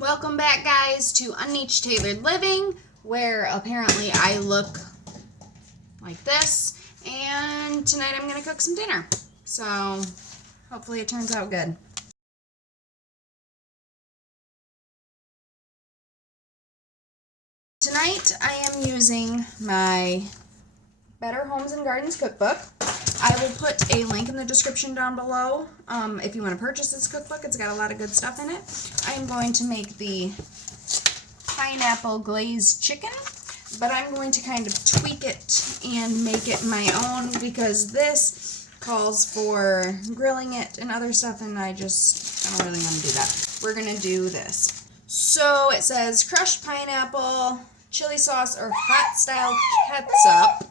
Welcome back, guys, to Unniche Tailored Living, where apparently I look like this, and tonight I'm going to cook some dinner. So hopefully it turns out good. Tonight I am using my Better Homes and Gardens cookbook. I will put a link in the description down below if you want to purchase this cookbook. It's got a lot of good stuff in it. I am going to make the pineapple glazed chicken, but I'm going to kind of tweak it and make it my own because this calls for grilling it and other stuff, and I don't really want to do that. We're going to do this. So it says crushed pineapple, chili sauce or hot style ketchup,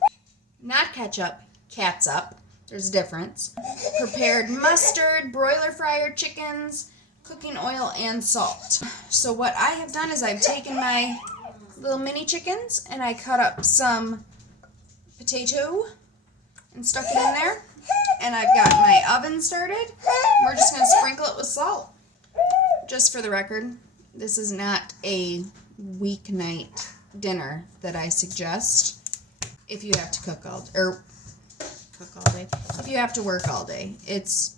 not ketchup, catsup. There's a difference. Prepared mustard, broiler fryer chickens, cooking oil, and salt. So what I have done is I've taken my little mini chickens and I cut up some potato and stuck it in there. And I've got my oven started. We're just going to sprinkle it with salt. Just for the record, this is not a weeknight dinner that I suggest if you have to cook all day. If you have to work all day. This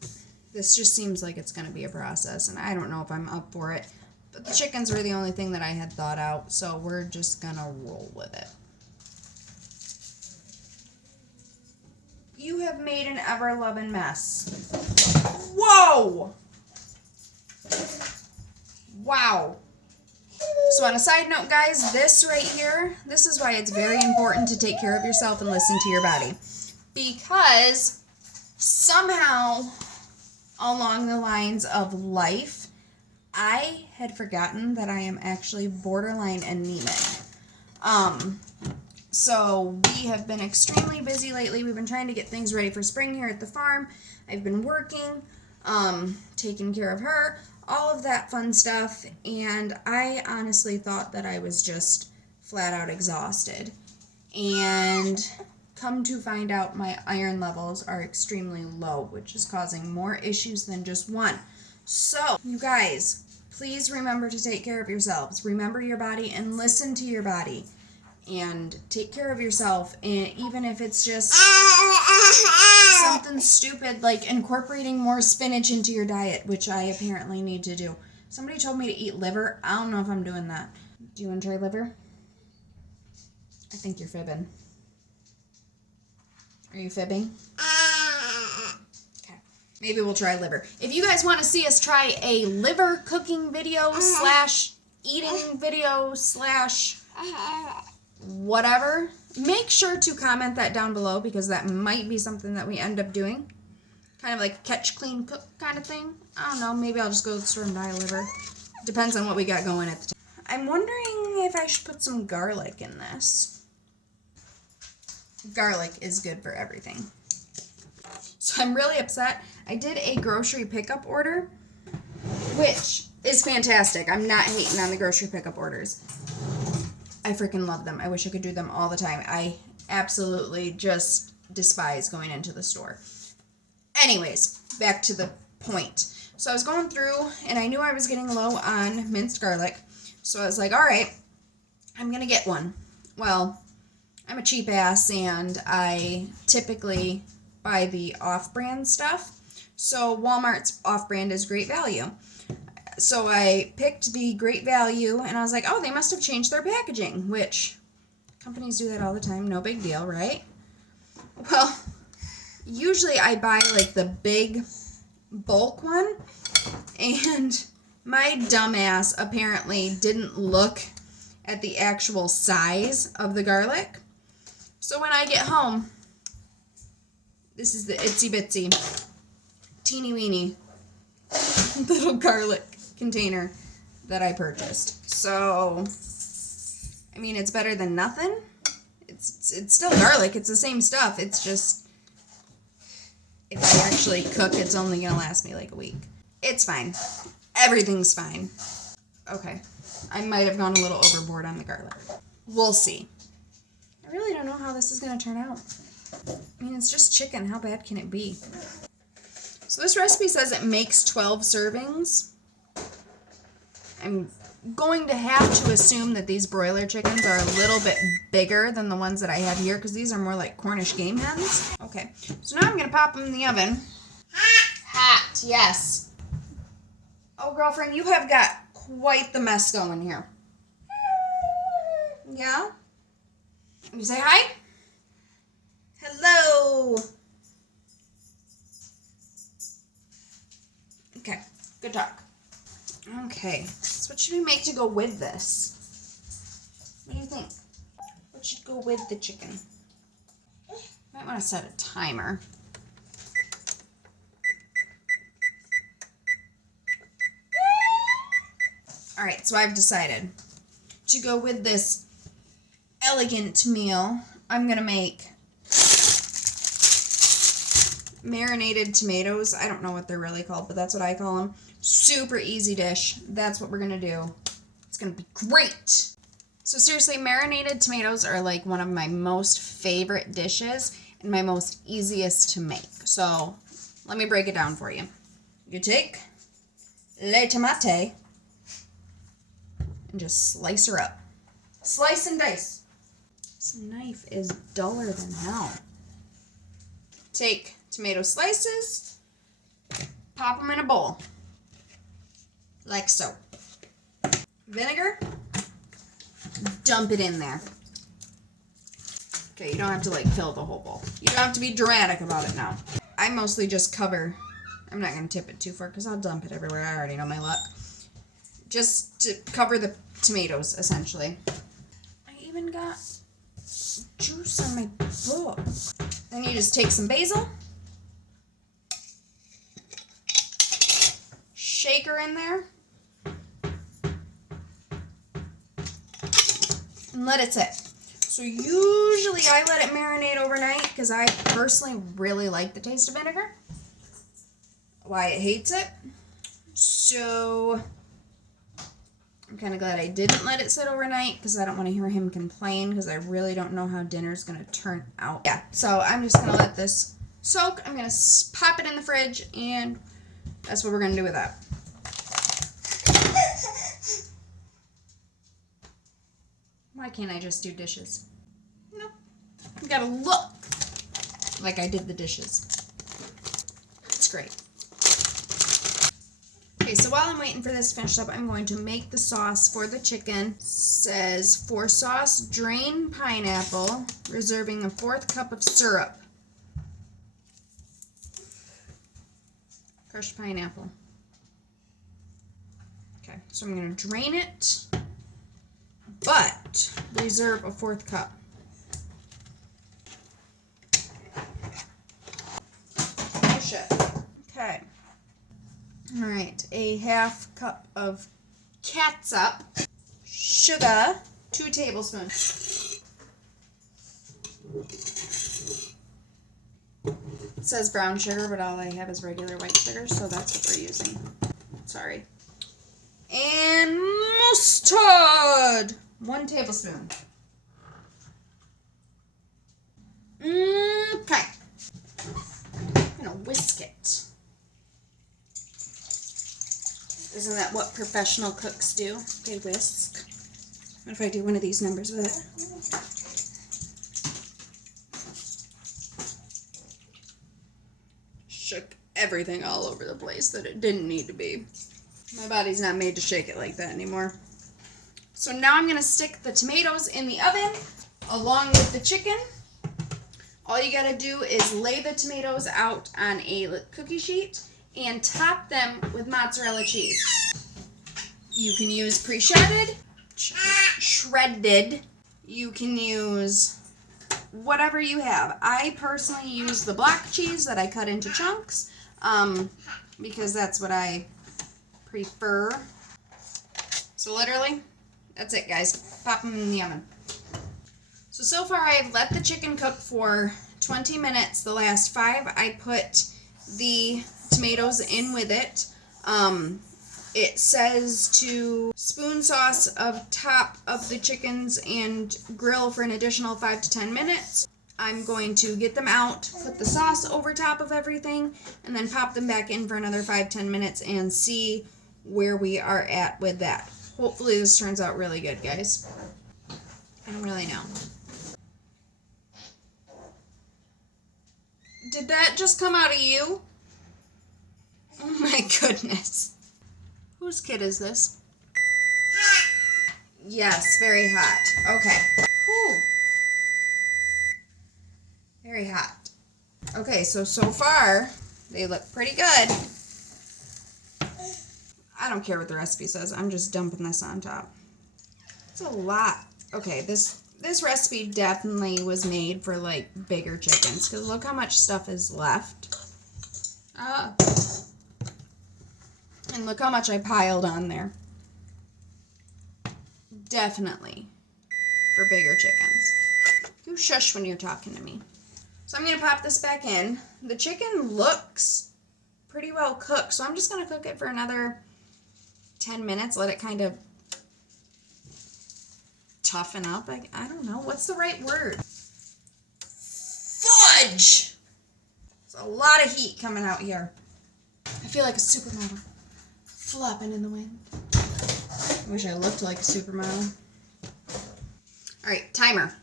just seems like it's going to be a process, and I don't know if I'm up for it. But the chickens were the only thing that I had thought out, so we're just going to roll with it. You have made an ever-loving mess. Whoa! Wow. So on a side note, guys, this right here, this is why it's very important to take care of yourself and listen to your body. Because somehow along the lines of life, I had forgotten that I am actually borderline anemic. So we have been extremely busy lately. We've been trying to get things ready for spring here at the farm. I've been working, taking care of her, all of that fun stuff, and I honestly thought that I was just flat out exhausted. And come to find out, my iron levels are extremely low, which is causing more issues than just one. So, you guys, please remember to take care of yourselves. Remember your body and listen to your body. And take care of yourself, and even if it's just something stupid like incorporating more spinach into your diet, which I apparently need to do. Somebody told me to eat liver. I don't know if I'm doing that. Do you want to try liver? I think you're fibbing. Are you fibbing? Okay. Maybe we'll try liver. If you guys want to see us try a liver cooking video / eating video / whatever, make sure to comment that down below because that might be something that we end up doing. Kind of like a catch, clean, cook kind of thing. I don't know. Maybe I'll just go to the store and buy a liver. Depends on what we got going at the time. I'm wondering if I should put some garlic in this. Garlic is good for everything. So I'm really upset. I did a grocery pickup order, which is fantastic. I'm not hating on the grocery pickup orders. I freaking love them. I wish I could do them all the time. I absolutely just despise going into the store. Anyways, back to the point. So I was going through, and I knew I was getting low on minced garlic. So I was like, all right, I'm going to get one. Well, I'm a cheap ass, and I typically buy the off-brand stuff. So Walmart's off-brand is great value. So I picked the great value, and I was like, oh, they must have changed their packaging, which companies do that all the time. No big deal, right? Well, usually I buy like the big bulk one, and my dumbass apparently didn't look at the actual size of the garlic. So when I get home, this is the itsy bitsy, teeny weeny little garlic container that I purchased. So, I mean, it's better than nothing. It's still garlic. It's the same stuff. It's just, if I actually cook, it's only going to last me like a week. It's fine. Everything's fine. Okay. I might have gone a little overboard on the garlic. We'll see. I really don't know how this is going to turn out. I mean, it's just chicken. How bad can it be? So this recipe says it makes 12 servings. I'm going to have to assume that these broiler chickens are a little bit bigger than the ones that I have here because these are more like Cornish Game Hens. Okay, so now I'm going to pop them in the oven. Hot, yes. Oh, girlfriend, you have got quite the mess going here. Yeah? You say hi? Hello. Okay, good talk. Okay, so what should we make to go with this? What do you think? What should go with the chicken? Might want to set a timer. All right, so I've decided to go with this elegant meal. I'm gonna make marinated tomatoes. I don't know what they're really called, but that's what I call them. Super easy dish. That's what we're gonna do. It's gonna be great. So seriously, marinated tomatoes are like one of my most favorite dishes and my most easiest to make. So let me break it down for you. You take le tomate and just slice her up. Slice and dice. This knife is duller than hell. Take tomato slices, pop them in a bowl, like so. Vinegar, dump it in there. Okay, you don't have to like fill the whole bowl. You don't have to be dramatic about it now. I mostly just cover, I'm not going to tip it too far because I'll dump it everywhere. I already know my luck. Just to cover the tomatoes, essentially. I even got juice on my book. Then you just take some basil, shake her in there, and let it sit. So usually I let it marinate overnight because I personally really like the taste of vinegar. Wyatt hates it. So I'm kind of glad I didn't let it sit overnight because I don't want to hear him complain because I really don't know how dinner's going to turn out. Yeah, so I'm just going to let this soak. I'm going to pop it in the fridge, and that's what we're going to do with that. Why can't I just do dishes? No. You gotta look like I did the dishes. It's great. Okay, so while I'm waiting for this to finish up, I'm going to make the sauce for the chicken. It says, for sauce, drain pineapple, reserving a 1/4 cup of syrup. Crushed pineapple. Okay, so I'm going to drain it, but reserve a 1/4 cup. Oh shit. Okay. All right, a 1/2 cup of catsup, sugar, 2 tablespoons. It says brown sugar, but all I have is regular white sugar, so that's what we're using. Sorry. And mustard, 1 tablespoon. Okay. I'm gonna whisk it. Isn't that what professional cooks do? They whisk. What if I do one of these numbers with it? Shook everything all over the place that it didn't need to be. My body's not made to shake it like that anymore. So now I'm going to stick the tomatoes in the oven along with the chicken. All you got to do is lay the tomatoes out on a cookie sheet and top them with mozzarella cheese. You can use pre-shredded, shredded. You can use whatever you have. I personally use the block cheese that I cut into chunks because that's what I prefer. So literally, that's it, guys. Pop them in the oven. So far I've let the chicken cook for 20 minutes. The last 5 I put the tomatoes in with it. It says to spoon sauce of top of the chickens and grill for an additional 5 to 10 minutes. I'm going to get them out, put the sauce over top of everything, and then pop them back in for another 5-10 minutes and see where we are at with that. Hopefully this turns out really good, guys. I don't really know. Did that just come out of you? Oh my goodness. Whose kid is this? Yes, very hot. Okay. Whew. Very hot. Okay, so far, they look pretty good. I don't care what the recipe says. I'm just dumping this on top. It's a lot. Okay, this recipe definitely was made for, like, bigger chickens, because look how much stuff is left. And look how much I piled on there. Definitely for bigger chickens. You shush when you're talking to me. So I'm going to pop this back in. The chicken looks pretty well cooked, so I'm just going to cook it for another 10 minutes. Let it kind of toughen up. I don't know. What's the right word? Fudge! There's a lot of heat coming out here. I feel like a supermodel. Flopping in the wind. I wish I looked like a supermodel. Alright, timer.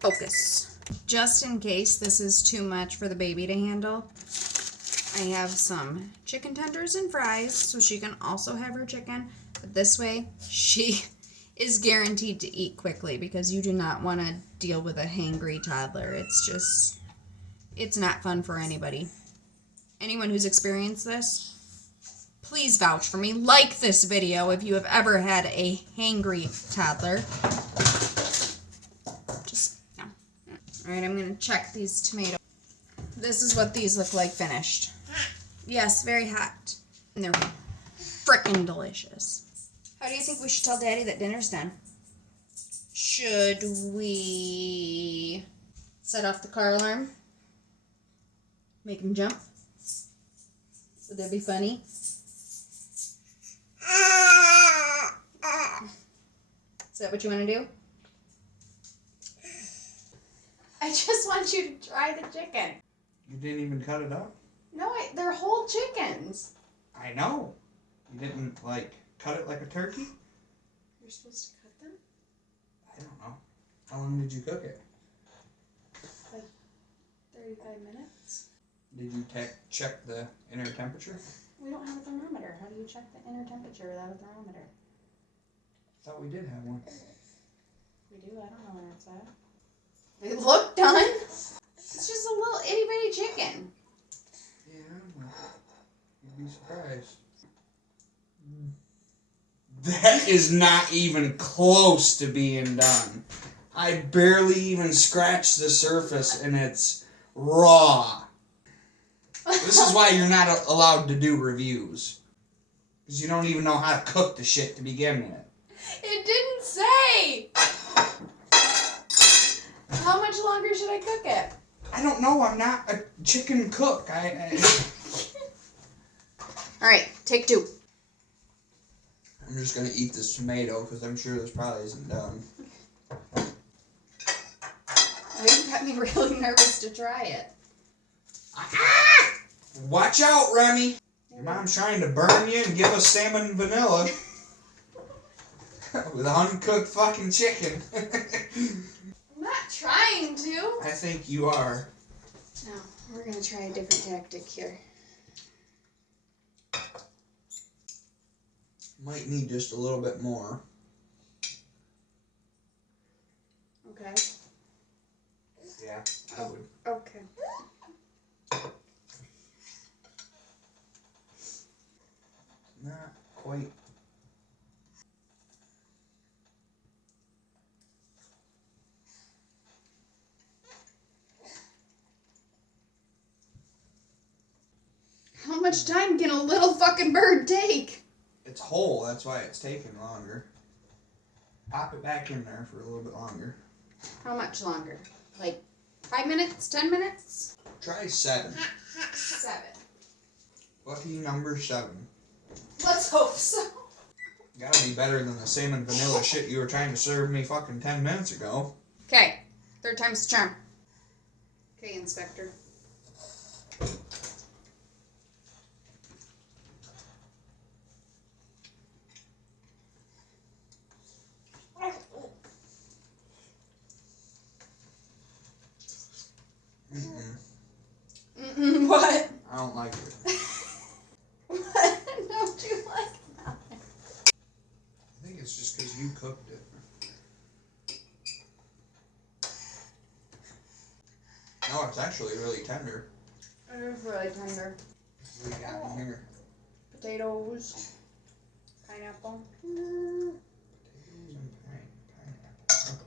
Focus. Just in case this is too much for the baby to handle, I have some chicken tenders and fries, so she can also have her chicken. But this way, she is guaranteed to eat quickly, because you do not want to deal with a hangry toddler. It's not fun for anybody. Anyone who's experienced this, please vouch for me. Like this video if you have ever had a hangry toddler. Just, no. Alright, I'm going to check these tomatoes. This is what these look like finished. Yes, very hot. And they're frickin' delicious. How do you think we should tell Daddy that dinner's done? Should we set off the car alarm? Make him jump? Would that be funny? Is that what you want to do? I just want you to try the chicken. You didn't even cut it up? No, they're whole chickens. I know. You didn't, like, cut it like a turkey? You're supposed to cut them? I don't know. How long did you cook it? Like 35 minutes. Did you check the inner temperature? We don't have a thermometer. How do you check the inner temperature without a thermometer? I thought we did have one. We do? I don't know where it's at. They look done. It's just a little itty bitty chicken. Yeah, well, you'd be surprised. That is not even close to being done. I barely even scratched the surface and it's raw. This is why you're not allowed to do reviews. Because you don't even know how to cook the shit to begin with. It didn't say! How much longer should I cook it? I don't know. I'm not a chicken cook. Alright, take 2. I'm just going to eat this tomato because I'm sure this probably isn't done. Oh, you got me really nervous to try it. Ah! Watch out, Remy. Your mom's trying to burn you and give us salmon and vanilla. With uncooked fucking chicken. I'm not trying to. I think you are. No, we're going to try a different tactic here. Might need just a little bit more. Okay. Yeah, I would. Okay. Not quite. How much time can a little fucking bird take? It's whole, that's why it's taking longer. Pop it back in there for a little bit longer. How much longer? Like 5 minutes? 10 minutes? Try 7. 7. Lucky number 7. Let's hope so. Gotta be better than the salmon vanilla shit you were trying to serve me fucking 10 minutes ago. Okay. 3rd time's the charm. Okay, Inspector. cooked it. No, it's actually really tender. It is really tender. What do we got in here? Potatoes, pineapple. Potatoes and pineapple.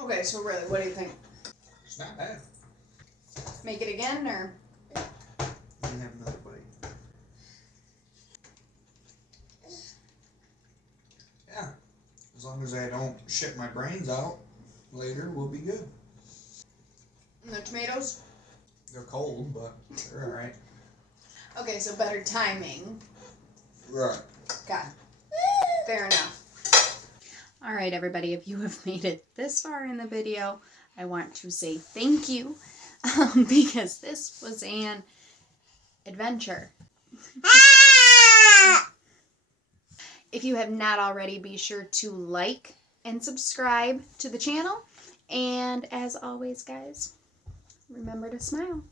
Okay, so really, what do you think? It's not bad. Make it again, or? You can have another bite. Yeah. As long as I don't shit my brains out later, we'll be good. And the tomatoes? They're cold, but they're alright. Okay, so better timing. Right. Got it. Fair enough. All right, everybody, if you have made it this far in the video, I want to say thank you because this was an adventure. If you have not already, be sure to like and subscribe to the channel. And as always, guys, remember to smile.